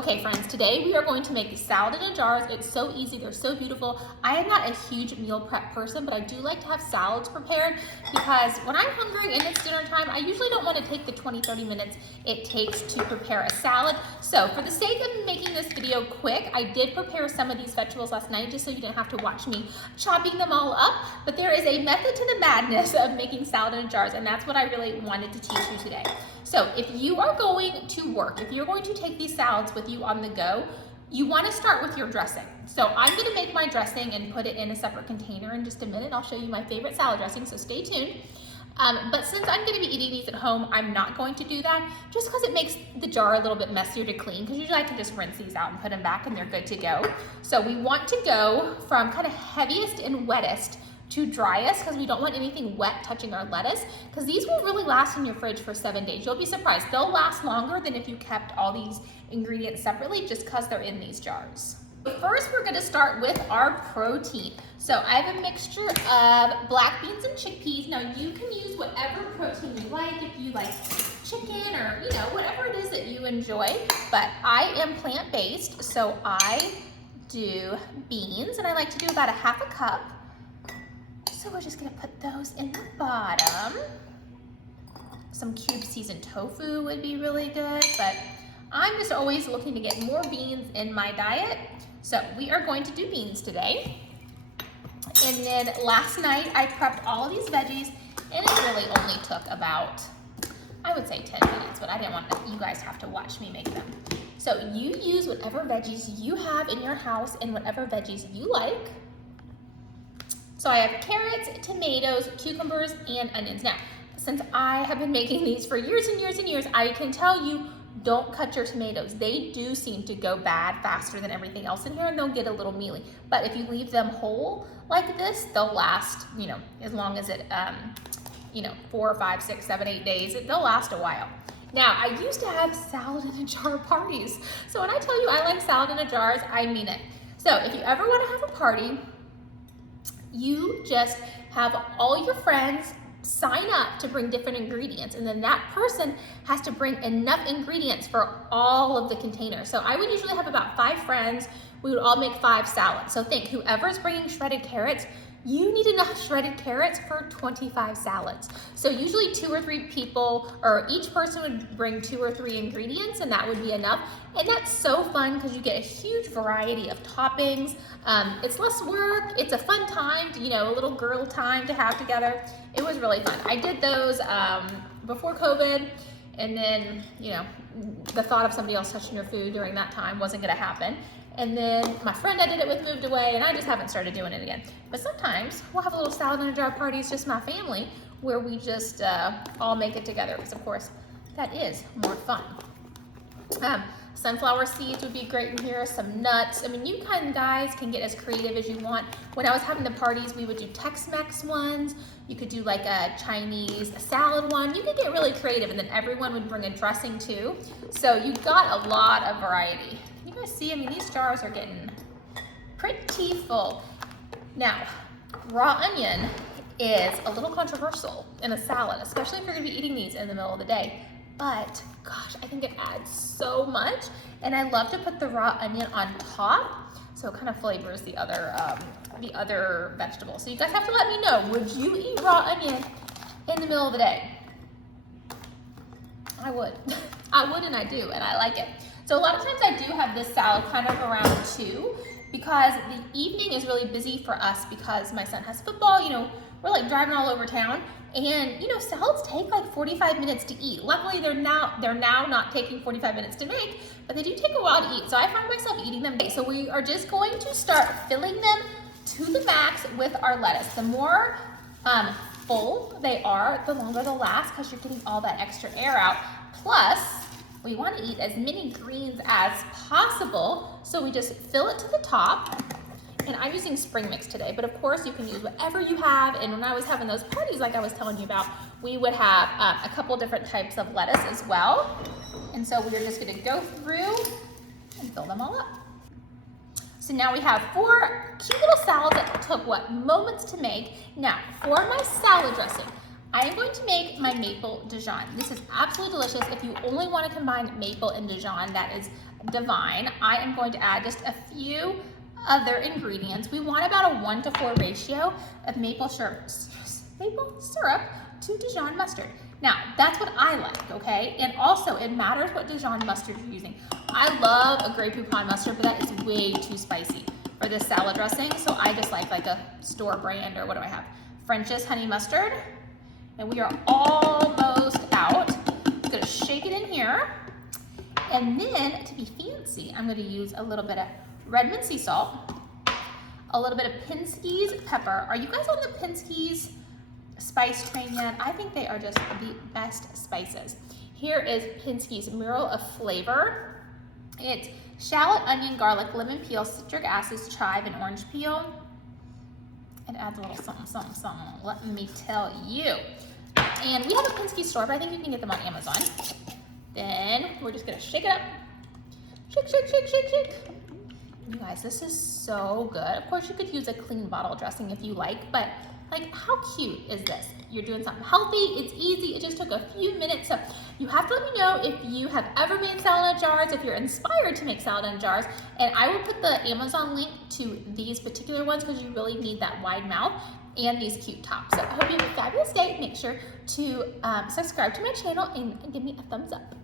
Okay friends, today we are going to make salad in jars. It's so easy, they're so beautiful. I am not a huge meal prep person, but I do like to have salads prepared because when I'm hungry and it's dinner time, I usually don't want to take the 20-30 minutes it takes to prepare a salad. So for the sake of making this video quick, I did prepare some of these vegetables last night just so you didn't have to watch me chopping them all up, but there is a method to the madness of making salad in jars, and that's what I really wanted to teach you today. So if you are going to work, if you're going to take these salads with you on the go, you want to start with your dressing. So I'm going to make my dressing and put it in a separate container in just a minute. I'll show you my favorite salad dressing, so stay tuned. But since I'm going to be eating these at home, I'm not going to do that just because it makes the jar a little bit messier to clean, because usually I can just rinse these out and put them back and they're good to go. So we want to go from kind of heaviest and wettest to driest, because we don't want anything wet touching our lettuce, because these will really last in your fridge for 7 days. You'll be surprised. They'll last longer than if you kept all these ingredients separately just because they're in these jars. First, we're going to start with our protein. So I have a mixture of black beans and chickpeas. Now you can use whatever protein you like, if you like chicken or whatever it is that you enjoy, but I am plant-based, so I do beans, and I like to do about a half a cup. So we're just gonna put those in the bottom. Some cube seasoned tofu would be really good, but I'm just always looking to get more beans in my diet. So we are going to do beans today. And then last night I prepped all of these veggies, and it really only took about, I would say 10 minutes, but I didn't want you guys to have to watch me make them. So you use whatever veggies you have in your house and whatever veggies you like. So I have carrots, tomatoes, cucumbers, and onions. Now, since I have been making these for years and years and years, I can tell you, don't cut your tomatoes. They do seem to go bad faster than everything else in here, and they'll get a little mealy. But if you leave them whole like this, they'll last, as long as it, 4, 5, 6, 7, 8 days, they'll last a while. Now, I used to have salad in a jar parties. So when I tell you I like salad in a jar, I mean it. So if you ever want to have a party, you just have all your friends sign up to bring different ingredients, and then that person has to bring enough ingredients for all of the containers. So I would usually have about 5 friends. We would all make 5 salads. So think, whoever's bringing shredded carrots, you need enough shredded carrots for 25 salads. So usually 2 or 3 people, or each person would bring 2 or 3 ingredients, and that would be enough. And that's so fun because you get a huge variety of toppings. It's less work. It's a fun time, a little girl time to have together. It was really fun. I did those before COVID, and then, the thought of somebody else touching your food during that time wasn't gonna happen. And then my friend I did it with moved away, and I just haven't started doing it again. But sometimes we'll have a little salad in a jar parties, just my family, where we just all make it together, because of course that is more fun. Sunflower seeds would be great in here, some nuts. I mean, you guys can get as creative as you want. When I was having the parties, we would do Tex-Mex ones. You could do like a Chinese salad one. You could get really creative, and then everyone would bring a dressing too. So you got a lot of variety. You guys see, these jars are getting pretty full. Now, raw onion is a little controversial in a salad, especially if you're gonna be eating these in the middle of the day. But gosh, I think it adds so much, and I love to put the raw onion on top, so it kind of flavors the other vegetables. So you guys have to let me know, would you eat raw onion in the middle of the day? I would. I would, and I do, and I like it. So a lot of times I do have this salad kind of around 2, because the evening is really busy for us because my son has football. We're like driving all over town, and salads take like 45 minutes to eat. Luckily, they're now not taking 45 minutes to make, but they do take a while to eat. So I find myself eating them. So we are just going to start filling them to the max with our lettuce. The more full they are, the longer they'll last, because you're getting all that extra air out. Plus, we want to eat as many greens as possible, so we just fill it to the top. And I'm using spring mix today, but of course you can use whatever you have. And when I was having those parties like I was telling you about, we would have a couple different types of lettuce as well. And so we are just going to go through and fill them all up. So now we have 4 cute little salads that took, moments to make. Now, for my salad dressing, I am going to make my maple Dijon. This is absolutely delicious. If you only want to combine maple and Dijon, that is divine. I am going to add just a few other ingredients. We want about a 1-to-4 ratio of maple syrup to Dijon mustard. Now, that's what I like, okay? And also, it matters what Dijon mustard you're using. I love a Grey Poupon mustard, but that is way too spicy for this salad dressing, so I just like a store brand, or what do I have? French's honey mustard. And we are almost out. Just gonna shake it in here. And then, to be fancy, I'm gonna use a little bit of Redmond sea salt, a little bit of Pinsky's pepper. Are you guys on the Pinsky's spice train yet? I think they are just the best spices. Here is Pinsky's Mural of Flavor. It's shallot, onion, garlic, lemon peel, citric acid, chive, and orange peel. It adds a little something, something, something, let me tell you. And we have a Pinsky store, but I think you can get them on Amazon. Then we're just gonna shake it up. Shake, shake, shake, shake, shake. You guys, this is so good. Of course, you could use a clean bottle dressing if you like, but like, how cute is this? You're doing something healthy, it's easy, it just took a few minutes. So you have to let me know if you have ever made salad in jars, if you're inspired to make salad in jars, and I will put the Amazon link to these particular ones because you really need that wide mouth and these cute tops. So I hope you have a fabulous day. Make sure to subscribe to my channel and give me a thumbs up.